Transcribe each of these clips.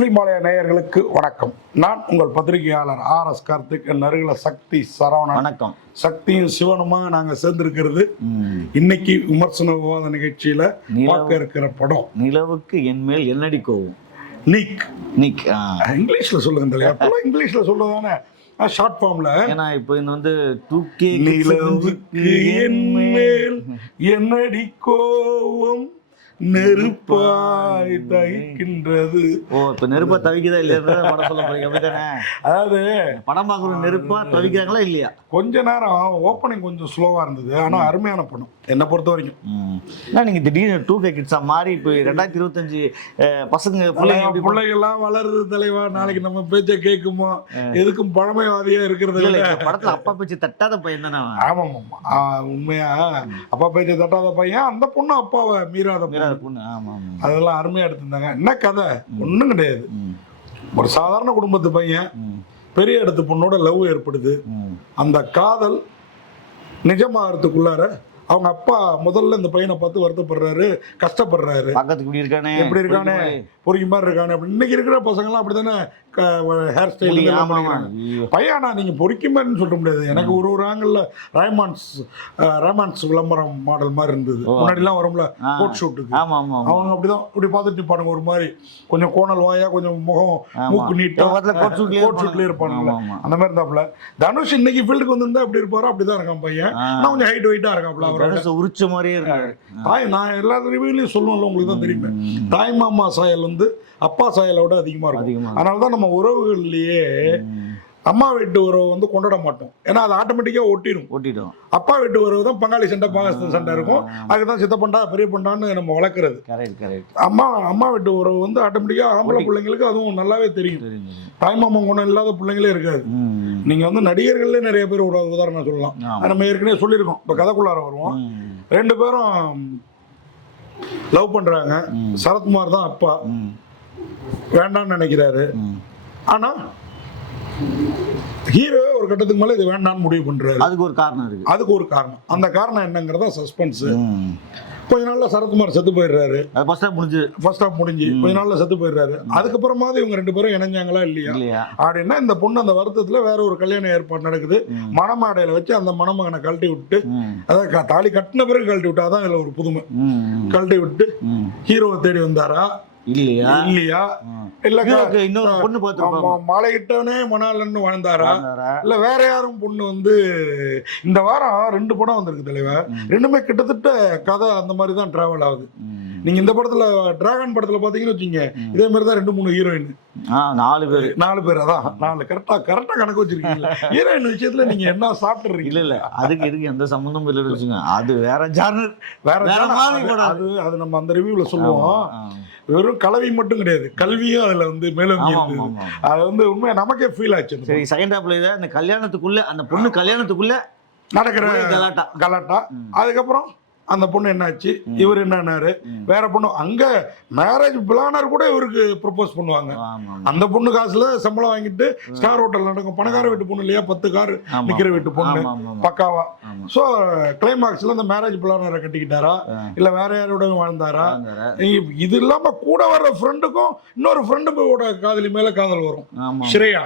ஃபிலிமாலய நேயர்களுக்கு வணக்கம். நான் உங்கள் பத்திரிகையாளர் ஆர்.எஸ். கார்த்திக். என் அருகில சக்தி சரவணன். வணக்கம். சக்தியும் சிவனுமா நாங்க சேர்ந்திருக்கிறது இன்னைக்கு விமர்சன விவாத நிகழ்ச்சியில பார்க்க இருக்கிற படம் நிலவுக்கு என் மேல் என்னடி கோவும். நிக். இங்கிலீஷ்ல சொல்லுங்க இல்லையா? இங்கிலீஷ்ல சொல்லுதானே ஷார்ட் ஃபார்ம்ல. ஏன்னா இப்போ இந்த வந்து 2K நிலவுக்கு என் மேல் என்னடி கோவம் நெருப்பாய் தவிக்கின்றது. இப்ப நெருப்பா தவிக்குதா இல்லையா படம் சொல்ல போறீங்க அப்படித்தானே? அதாவது படம் பார்க்குற நெருப்பா தவிக்கிறாங்களா இல்லையா? கொஞ்ச நேரம் ஓப்பனிங் கொஞ்சம் ஸ்லோவா இருந்தது, ஆனா அருமையான படம் என்னை பொறுத்த வரைக்கும். நீங்க திடீர்னு 2K கிட்ஸா மாறி இப்போ 2025 பசங்க பிள்ளைகள்லாம் வளருது தலைவா. நாளைக்கு நம்ம பேச்ச கேட்குமோ? எதுக்கும் பழமைவாதியா இருக்கிறது இல்ல. படத்துல அப்பா பேச்சு தட்டாத பையன் தானே? ஆமா உண்மையா அப்பா பேச்ச தட்டாத பையன். அந்த பொண்ணு அப்பாவை மீறாத பொண்ணு. அதெல்லாம் அருமையா எடுத்திருந்தாங்க. என்ன கதை? ஒண்ணும் கிடையாது. ஒரு சாதாரண குடும்பத்து பையன் பெரிய இடத்து பொண்ணோட லவ் ஏற்படுது. அந்த காதல் நிஜமாகறதுக்குள்ளார அவங்க அப்பா முதல்ல இந்த பையனை பார்த்து வருத்தப்படுறாரு, கஷ்டப்படுறாரு. பக்கத்துக்கு எப்படி இருக்கானே பொறுக்கி மாதிரி இருக்கானே அப்படி. இன்னைக்கு இருக்கிற பசங்கள்லாம் அப்படித்தானே ஹேர் ஸ்டைல் பையனா நீங்க பொறுக்கி மாதிரின்னு சொல்ல முடியாது. எனக்கு ஒரு ஆங்கிள் ரொமான்ஸ் விளம்பரம் மாடல் மாதிரி இருந்தது. முன்னாடிலாம் வரும்ல கோட் ஷூட்டுக்கு, அவங்க அப்படிதான் இப்படி பார்த்துட்டு இருப்பானுங்க. ஒரு மாதிரி கொஞ்சம் கோணல் வாயா, கொஞ்சம் முகம் மூக்கு நீட்டா கோட் ஷூட்ல இருப்பானுங்களா அந்த மாதிரி இருந்தாப்புல. தனுஷ் இன்னைக்கு ஃபீல்டுக்கு வந்திருந்தா எப்படி இருப்பாரோ அப்படிதான் இருக்கான் பையன். ஆனா கொஞ்சம் ஹைட் வெயிட்டா இருக்காப்புல. உரிச்ச மாதிரியே இருக்காரு. நான் எல்லா ரிவ்யூலையும் சொல்லுவேன்ல, உங்களுக்கு தான் தெரியுமே. தாய் மாமா சாயல் வந்து அப்பா சாயலோட அதிகமா இருக்கும். அதனாலதான் நம்ம உறவுகள்லயே அம்மா வீட்டு உறவு வந்து கொண்டாட மாட்டோம். ஏன்னா அது ஆட்டோமேட்டிக்கா ஒட்டிடும். அப்பா வீட்டு உறவு தான் பங்காளி சண்டை பாகஸ்தன் சண்டை இருக்கும். அதுக்குதான் சித்தப்பண்டா பெரிய பண்டான்னு நம்ம வளர்க்கறது. அம்மா வீட்டு உறவு வந்து ஆட்டோமேட்டிக்கா ஆம்பளை பிள்ளைங்களுக்கு அதுவும் நல்லாவே தெரியும். தாய்மாமன் குணம் இல்லாத பிள்ளைங்களே இருக்காது. நீங்க வந்து நடிகர்கள்ல நிறைய பேர் ஒரு உதாரணம் சொல்லலாம். நம்ம ஏற்கனவே சொல்லியிருக்கோம். இப்ப கதைக்குள்ளார வருவோம். 2 பேரும் லவ் பண்றாங்க. சரத்குமார் தான் அப்பா, வேண்டாம்னு நினைக்கிறாரு. ஆனா ஹீரோ ஒரு கட்டத்துக்கு மேல இது வேண்டாம்னு முடிவு பண்றாரு. அதுக்கு ஒரு காரணம். அந்த காரணம் என்னங்கிறதா சஸ்பென்ஸ். கொஞ்ச நாள்ல சரத்குமார் செத்து போயிடுறாரு. ஃபர்ஸ்ட் ஹாஃப் முடிஞ்சு கொஞ்ச நாள்ல செத்து போயிடுறாரு. அதுக்கப்புறமா இவங்க 2 பேரும் இணைஞ்சாங்களா இல்லையா அப்படின்னா இந்த பொண்ணு அந்த வருத்தத்துல வேற ஒரு கல்யாண ஏற்பாடு நடக்குது. மணமாடையில வச்சு அந்த மணமகனை கழட்டி விட்டு, அதாவது தாலி கட்டின பிறகு கழட்டி விட்டாதான் இதுல ஒரு புதுமை. கழட்டி விட்டு ஹீரோவை தேடி வந்தாரா இல்லையா இல்ல மாலையிட்டவனே மணாலன்னு வாழ்ந்தாரா இல்ல வேற யாரும் பொண்ணு வந்து. இந்த வாரம் 2 படம் வந்திருக்கு தலைவர். 2மே கிட்டத்தட்ட கதை அந்த மாதிரி தான் டிராவல் ஆகுது. நீங்க இந்த படத்துல டிராகன் படத்துல பாத்தீங்கன்னு வச்சீங்க, இதே மாதிரி தான் 2-3 ஹீரோயின், 4 பேர். அதான் 4 கரெக்டா கணக்கு வச்சிருக்கீங்க. ஹீரோயின் விஷயத்துல நீங்க என்ன சாப்பிட்டுறீங்க? இல்ல அதுக்கு எந்த சம்பந்தமும் இல்ல வச்சுங்க. அது வேற ஜானர், அது நம்ம அந்த ரிவ்யூல சொல்லுவோம். வெறும் கலவி மட்டும் கிடையாது, கல்வியும் அதுல வந்து மேலும் அது வந்து உண்மையா நமக்கே ஃபீல் ஆச்சு. சரி, செகண்ட் ஹாஃப்ல அந்த கல்யாணத்துக்குள்ள அந்த பொண்ணு கல்யாணத்துக்குள்ள நடக்கிற கலாட்டா. அதுக்கப்புறம் அந்த பொண்ணு என்னாச்சு, இவர் என்னாரு, வேற பொண்ணு அங்க மேரேஜ் பிளானர் கூட இவருக்கு ப்ரப்போஸ் பண்ணுவாங்க. அந்த பொண்ணு காசுல சம்பளம் வாங்கிட்டு ஸ்டார் ஹோட்டல் நடக்கும். பணக்கார வீட்டு பொண்ணு இல்லையா, 10 கார் நிக்கிற வீட்டு பொண்ணு பக்காவா. சோ கிளைமாக்ஸ்ல அந்த மேரேஜ் பிளானரை கட்டிக்கிட்டாரா இல்ல வேற யாரோட வாழ்ந்தாரா? இது இல்லாம கூட வர்ற ஃப்ரெண்டுக்கும் இன்னொரு ஃப்ரெண்டோட காதலி மேல காதல் வரும். ஸ்ரேயா.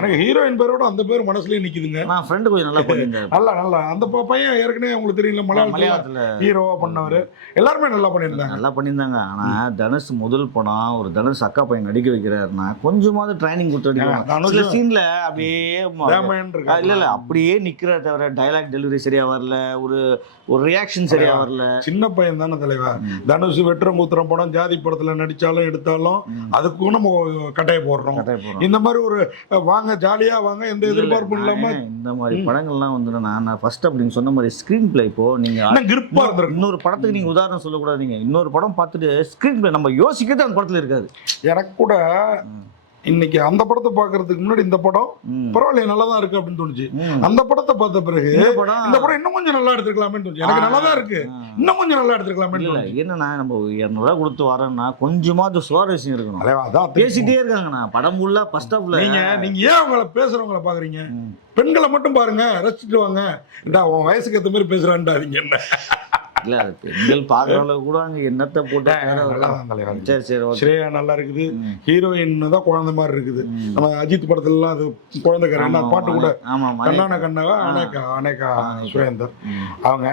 எனக்கு ஹீரோயின் பேரோட அந்த பேர் மனசுலயே நிக்குதுங்க. நல்லா அந்த பையன் ஏற்கனவே உங்களுக்கு தெரியல, மலையாளத்துல ஹீரோவா பண்ணவரு. எல்லாருமே நல்லா பண்ணியிருந்தாங்க. ஆனா தனுஷ் முதல் படம் ஒரு தனுஷ் அக்கா பையன் நடிக்க வைக்கிறாருன்னா கொஞ்சமாவது ட்ரைனிங் கொடுத்து சீன்ல அப்படியே இல்ல அப்படியே நிக்கிற தவிர டைலாக் டெலிவரி சரியா வரல, ஒரு ரியாக்ஷன் சரியா வரல. சின்ன பையன் தானே தலைவர். தனுஷ் வெற்றம் கூத்துறம் படம் ஜாதி படத்துல நடிச்சாலும் எடுத்தாலும் அதுக்கும் நம்ம கட்டையை போடுறோம். இந்த மாதிரி ஒரு வாங்க ஜாலியா வாங்க எந்த எதிர்பார்ப்பும் இல்லாம இந்த மாதிரி படங்கள்லாம் வந்து நான் ஃபர்ஸ்ட் அப்படின்னு சொன்ன மாதிரி ஸ்கிரீன் பிளே. இப்போ நீங்க இன்னொரு படத்துக்கு நீங்க உதாரணம் சொல்லக்கூடாது. நீங்க இன்னொரு படம் பார்த்துட்டு ஸ்கிரீன் பிளே நம்ம யோசிக்கிறது அந்த படத்துல இருக்காது. எனக்கு கூட இன்னைக்கு அந்த படத்தை பாக்குறதுக்கு முன்னாடி இந்த படம் பரவாயில்ல நல்லாதான் இருக்கு அப்படின்னு தோணுச்சு. அந்த படத்தை பார்த்த பிறகு இந்த படம் இன்னும் கொஞ்சம் நல்லா எடுத்துக்கலாமே தோணுச்சு. எனக்கு நல்லாதான் இருக்கு, இன்னும் கொஞ்சம் நல்லா எடுத்துக்கலாமே. என்னன்னா நம்ம 200 ரூபாய் கொடுத்து வரோம்னா கொஞ்சமாவது சுவாரஸ்யம் இருக்கணும். அதான் பேசிட்டே இருக்காங்கண்ணா படம் ஃபுல்லா ஃபர்ஸ்ட் ஹாஃப்ல. நீங்க ஏன் அவங்கள பேசுறவங்கள பாக்குறீங்க? பெண்களை மட்டும் பாருங்க, ரசிச்சுட்டு வாங்க. உன் வயசுக்கு ஏற்ற மாதிரி பேசுறான்டாதீங்க. என்ன இல்ல அது பெண்கள் பாக்குற அளவுக்கு கூட அங்க என்னத்தை போட்டு சரி சரி ஓகே. ஸ்ரேயா நல்லா இருக்குது, ஹீரோயின் தான் குழந்தை மாதிரி இருக்குது. நம்ம அஜித் படத்துல எல்லாம் அது குழந்தைக்கார பாட்டு கூட ஆமா கண்ணான கண்ணாவா அனேகா அனேகா சுரேந்தர் அவங்க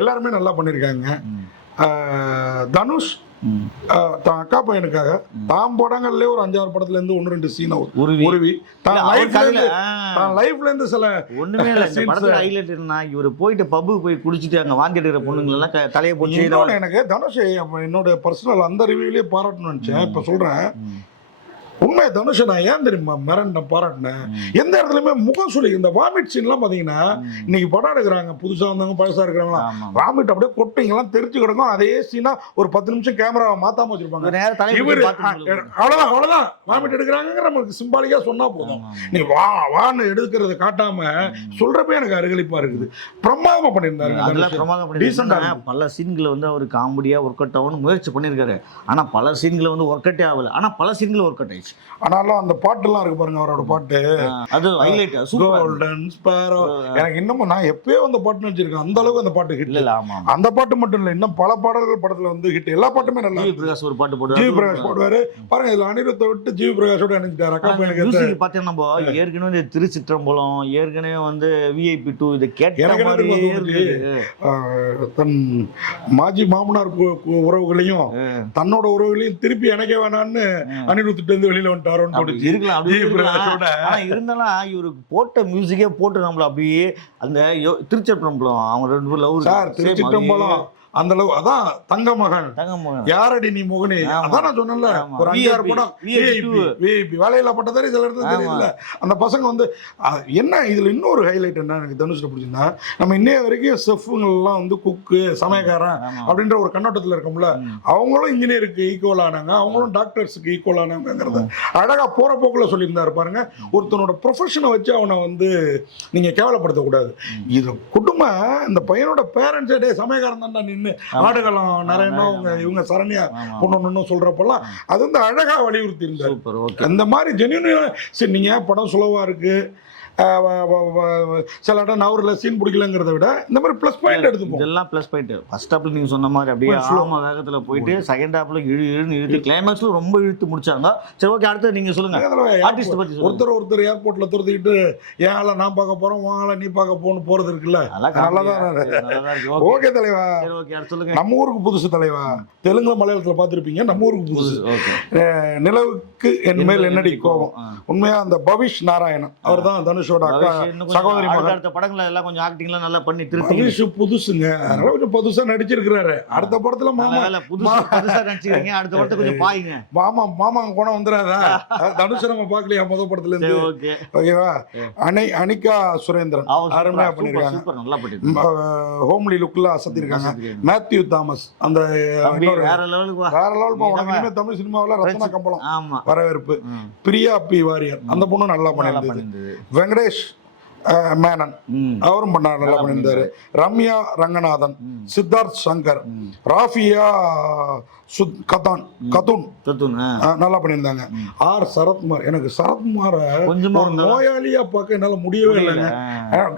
எல்லாருமே நல்லா பண்ணியிருக்காங்க. தனுஷ் தான் அக்கா பையனுக்காக தாம் படங்கள்லயே ஒரு 5-6 படத்துல இருந்து 1-2 சீன் உருவி தான் லைஃப்ல இருந்து சில ஒண்ணுமே இல்ல. இந்த படத்துல ஹைலைட் என்ன, இவரு போயிட்டு பப்புக்கு போய் குடிச்சிட்டு அங்க வாந்தி எடுக்கிற பொண்ணுங்க எல்லாம் தலையை போச்சு. எனக்கு தனுஷ் என்னோட பர்சனல் அந்த ரிவ்யூலயே பாராட்டணும்னு நினைச்சேன். இப்ப சொல்றேன் உண்மை தனுஷை நான் ஏன் தெரியுமா பாராட்டினேன், எந்த இடத்துலயுமே முகம் சொல்லி இந்த வாமிட் சீன்லாம் பாத்தீங்கன்னா இன்னைக்கு படம் எடுக்கிறாங்க புதுசா வந்தவங்க பழசா இருக்கிறவங்களா வாமிட் அப்படியே கொட்டைங்கெல்லாம் தெரிச்சு கிடக்கும். அதே சீனா ஒரு 10 நிமிஷம் கேமராவை மாத்தாம வச்சிருப்பாங்க. இவரு அவ்வளவுதான் வாமிட் எடுக்கிறாங்க நமக்கு சிம்பாலிக்கா சொன்னா போதும். நீ வான்னு எடுக்கிறத காட்டாம சொல்றப்ப எனக்கு அருகலிப்பா இருக்குது. பிரமாதமா பண்ணியிருந்தாரு. பல சீன்களை வந்து அவர் காமெடியா ஒர்க் அவுட் ஆகணும்னு முயற்சி பண்ணிருக்காரு. ஆனா பல சீன்களை வந்து ஒர்க் அவுட்டே ஆகல. ஆனா பல சீன்கள் ஒர்க் அவுட் ஆயிடுச்சு. ஆனாலும் அந்த பாட்டுலாம் இருக்கு பாருங்க, அவரோட பாட்டு அது ஹைலைட் கோல்டன் ஸ்பேரோ. எனக்கு இன்னமும் நான் எப்பயோ அந்த பாட்டு நினைச்சிருக்கேன். அந்த அளவுக்கு அந்த பாட்டு ஹிட் இல்ல. அந்த பாட்டு மட்டும் இல்ல, இன்னும் பல பாடல்கள் படத்துல வந்து ஹிட். எல்லா பாட்டுமே நல்லா. ஜிவி பிரகாஷ் ஒரு பாட்டு போடுவாரு. ஜிவி பிரகாஷ் போடுவாரு பாருங்க. இதுல அனிருத்தை விட்டு ஜிவி பிரகாஷோட இணைஞ்சிட்டாரு. அக்கா பையனுக்கு மியூசிக் பாத்தீங்கன்னா நம்ம ஏற்கனவே இந்த திருச்சிற்றம்பலம், ஏற்கனவே வந்து VIP 2 இதை கேட்ட தன் மாஜி மாமனார் உறவுகளையும் தன்னோட உறவுகளையும் திருப்பி இணைக்க வேணான்னு அனிருத்திட்டு இருந்து வெளியில வந்துட்டாரோன்னு இருந்தாலும் இவருக்கு போட்ட மியூசிக்கே போட்டு நம்மள அப்படியே அந்த திருச்சிற்றம்பலம் அவங்க 2 லவ் சார் திருச்சிற்றம்பலம் அந்த அளவு. அதான் தங்க மகன் யாரடி நீ மோகனே, அதான் நான் சொன்னேன்ல ஒரு 5-6 படம் VIP வேலையில்லா பட்டதாரி சில இடத்துல தெரியல. அந்த பசங்க வந்து என்ன இதுல இன்னொரு ஹைலைட் என்ன எனக்கு தனுஷ்ல பிடிச்சிருந்தா, நம்ம இன்னைய வரைக்கும் செஃப்ங்கெல்லாம் வந்து குக்கு சமயக்காரன் அப்படின்ற ஒரு கண்ணோட்டத்துல இருக்கோம்ல, அவங்களும் இன்ஜினியருக்கு ஈக்குவல் ஆனாங்க, அவங்களும் டாக்டர்ஸுக்கு ஈக்குவல் ஆனாங்கிறத அழகா போற போக்குல சொல்லியிருந்தாரு பாருங்க. ஒருத்தனோட ப்ரொஃபஷனை வச்சு அவனை வந்து நீங்க கேவலப்படுத்தக்கூடாது. இது குடும்பம் இந்த பையனோட பேரண்ட்ஸே சமயக்காரன் தான்டா நின்று ஆடுகளம் நிறைய இவங்க சரண்யா பொண்ணு சொல்றப்பெல்லாம் அது வந்து அழகா வலியுறுத்தி இருந்தாரு. அந்த மாதிரி ஜென்யூன். சரி நீங்க படம் சுலவா இருக்கு, சில இடம் நவர்ல சீன் பிடிக்கலங்கிறத விட இந்த மாதிரி ப்ளஸ் பாயிண்ட் எடுத்துப்போம். இதெல்லாம் ப்ளஸ் பாயிண்ட். ஃபர்ஸ்ட் ஹாப்ல நீங்க சொன்ன மாதிரி அப்படியே ஆமா வேகத்துல போயிட்டு செகண்ட் ஹாப்ல இழுத்து கிளைமாக்ஸ்ல ரொம்ப இழுத்து முடிச்சாங்க. சரி ஓகே, அடுத்து நீங்க சொல்லுங்க. ஆர்டிஸ்ட் பத்தி ஒருத்தர் ஏர்போர்ட்ல துரத்திக்கிட்டு என் ஆள நான் பார்க்க போறோம், உன் ஆள நீ பார்க்க போன்னு போறது இருக்குல்ல, நல்லதான். ஓகே தலைவா, நம்ம ஊருக்கு புதுசு தலைவா. தெலுங்கு மலையாளத்துல பாத்துருப்பீங்க, நம்ம ஊருக்கு புதுசு. நிலவுக்கு என் மேல் என்னடி கோபம். உண்மையா அந்த பவிஷ் நாராயணன் அவர் தான் தனுஷோட சகோதரி மகன். அடுத்த படங்கள்ல எல்லாம் கொஞ்சம் ஆக்டிங்லாம் நல்லா பண்ணி பவிஷ் புதுசுங்க, அதனால கொஞ்சம் புதுசா நடிச்சிருக்காரு. அடுத்த படத்துல மாமா புதுசா நடிச்சிருக்கீங்க, அடுத்த படத்தை கொஞ்சம் பாருங்க. மாமா குணம் வந்துடாதா? தனுஷ் நம்ம பாக்கலையா முதல் படத்துல இருந்து? ஓகேவா? அனிகா சுரேந்திரன் அருமையா பண்ணிருக்காங்க. ஹோம்லி லுக்ல அசத்திருக்காங்க. மேத்யூ தாமஸ் அந்த வேற லெவலுக்கு தமிழ் சினிமாவில் ரத்னா கம்பளம் வரவேற்பு. பிரியா பி வாரியர் அந்த பொண்ணு நல்லா பண்ணிருந்தது. வெங்கடேஷ் மேனன் அவரும் பண்ணார், நல்லா பண்ணியிருந்தாரு. ரம்யா ரங்கநாதன், சித்தார்த் சங்கர், ராஃபியா கதூன் நல்லா பண்ணியிருந்தாங்க. சரத்குமார். எனக்கு சரத்குமார ஒரு நோயாளியா பார்க்க என்னால முடியவே இல்லைங்க.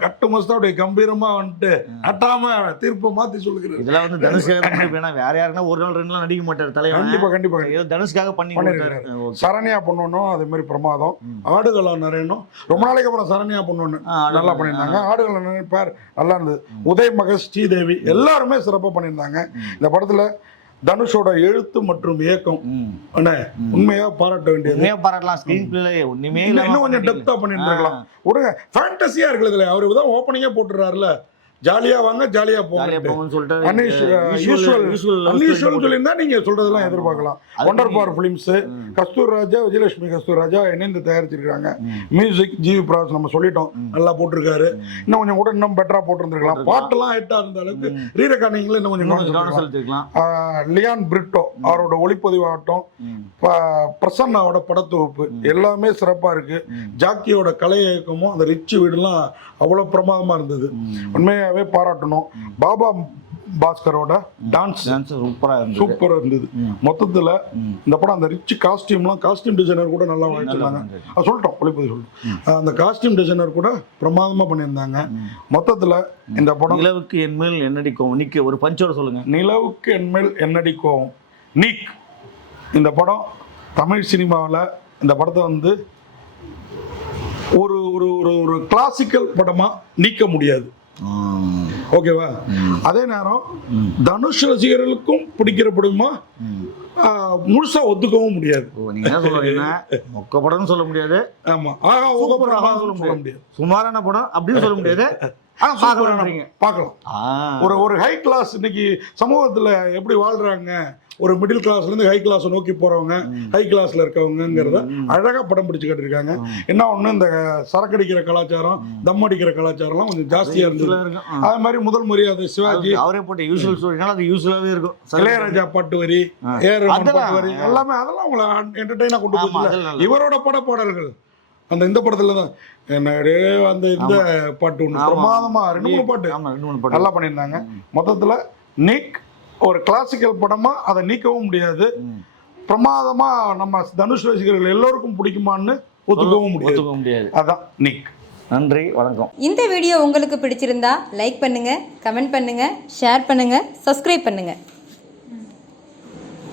கட்டு மஸ்தா அப்படியே கம்பீரமா வந்துட்டு அட்டாம தீர்ப்பு மாத்தி சொல்லுகிறது. இதெல்லாம் வந்து தனுஷ்காக வேற யாருன்னா ஒரு நாள் 2 நாள் நடிக்க மாட்டாரு தலைவர். கண்டிப்பா தனுஷ்காக பண்ணிருக்காரு. சரண்யா பண்ணணும் அதே மாதிரி பிரமாதம். ஆடுகளம் நிறையணும் ரொம்ப நாளைக்கு அப்புறம் சரண்யா பண்ணணும் நல்லா பண்ணியிருந்தாங்க. ஆடுகளம் நிறைய பேர் நல்லா இருந்தது. உதய் மகேஷ், ஸ்ரீதேவி எல்லாருமே சிறப்பாக பண்ணியிருந்தாங்க. இந்த படத்துல தனுஷோட எழுத்து மற்றும் இயக்கம் உண்மையா பாராட்ட வேண்டியது. இன்னும் கொஞ்சம் டெப்தா பண்ணிருக்கலாம். ஒரு ஃபேண்டசியா இருக்குல்ல இதுல. அவரு தான் ஓப்பனிங்கே போட்டுறாருல, ஜாலியா வாங்க ஜாலியா போங்கன்னு சொல்லிட்டு சொல்லியிருந்தா நீங்க சொல்றதெல்லாம் எதிர்பார்க்கலாம். ஒண்டர் பார் பிலிம்ஸ், கஸ்தூர் ராஜா, விஜயலட்சுமி கஸ்தூர் ராஜா இணைந்து தயாரிச்சிருக்காங்க. மியூசிக் ஜிவி பிரகாஷ் நம்ம சொல்லிட்டோம் நல்லா போட்டிருக்காரு. இன்னும் கொஞ்சம் கூட இன்னும் பெட்டரா போட்டிருந்திருக்கலாம். பாட்டெல்லாம் ஹிட்டா இருந்த அளவுக்கு ரீ ரெக்கார்டிங்ல இன்னும் கொஞ்சம் செலுத்திருக்கலாம். லியான் பிரிட்டோ அவரோட ஒளிப்பதிவாகட்டும், பிரசன்னாவோட படத்தொகுப்பு எல்லாமே சிறப்பா இருக்கு. ஜாக்கியோட கலை இயக்கமும் அந்த ரிச் வீடுலாம் அவ்வளவு பிரமாதமா இருந்தது. உண்மையாவே பாராட்டணும். பாபா பாஸ்கரோட டான்ஸ் சூப்பரா இருந்தது. சூப்பரா இருந்தது. மொத்தத்துல இந்த படம் அந்த ரிச் காஸ்டியூம் டிசைனர் கூட நல்லா வச்சிருந்தாங்க. அது சொல்லிட்டோம், ஒளிப்பதி சொல்லிட்டோம். அந்த காஸ்டியூம் டிசைனர் கூட பிரமாதமா பண்ணியிருந்தாங்க. மொத்தத்துல இந்த படம் நிலவுக்கு என்மேல் என்னடி கோவம். நிக்க ஒரு பஞ்சோட சொல்லுங்க. நிலவுக்கு என்மேல் என்னடி கோவம். நீக் இந்த படம் தமிழ் சினிமாவில் இந்த படத்தை வந்து ஒரு ஒரு ஒரு கிளாசிக்கல் படமா நீக்க முடியாது. ஓகேவா? அதே நேரம் தனுஷ் ரசிகர்களுக்கும் பிடிக்கிற படமா முழுசா ஒத்துக்கவும் முடியாது. நீங்க என்ன சொல்றீங்கன்னா மொக்க படம்னு சொல்ல முடியாது. ஆமா, சொல்ல முடியாது. சுமாரான படம் அப்படின்னு சொல்ல முடியாது. பார்க்கலாம். ஒரு ஹை கிளாஸ் இன்னைக்கு சமூகத்துல எப்படி வாழ்றாங்க, ஒரு மிடில் கிளாஸ்ல இருந்து ஹை கிளாஸ் நோக்கி போறவங்க, ஹை கிளாஸ்ல இருக்கவங்கிறத அழகா படம் பிடிச்சு கட்டிருக்காங்க. என்ன ஒண்ணு, இந்த சரக்கு அடிக்கிற கலாச்சாரம், தம் அடிக்கிற கலாச்சாரம்லாம் கொஞ்சம் ஜாஸ்தியா இருந்தது. அது மாதிரி முதல் மரியாதை சிவாஜி அவரே போட்ட யூசுவல் ஸ்டோரினால அது யூசுவலாவே இருக்கும். இளையராஜா பாட்டு வரி, பாட்டு வரி எல்லாமே அதெல்லாம் உங்களை என்டர்டெயினா கொண்டு போச்சு. இவரோட பாடல்கள் இந்த படத்துல தான் அந்த இந்த பாட்டு ஒன்று பிரமாதமா 2-3 பாட்டு நல்லா பண்ணியிருந்தாங்க. மொத்தத்துல நீக் ஒரு கிளாசிக்கல் படமா அதை நீக்கவும் முடியாது. பிரமாதமா நம்ம தனுஷ் ரசிகர்கள் எல்லோருக்கும் பிடிக்குமான்னு ஒத்துக்கவும் முடியாது. அதான் நீக். நன்றி, வணக்கம். இந்த வீடியோ உங்களுக்கு பிடிச்சிருந்தா லைக் பண்ணுங்க, கமெண்ட் பண்ணுங்க, ஷேர் பண்ணுங்க, சப்ஸ்கிரைப் பண்ணுங்க.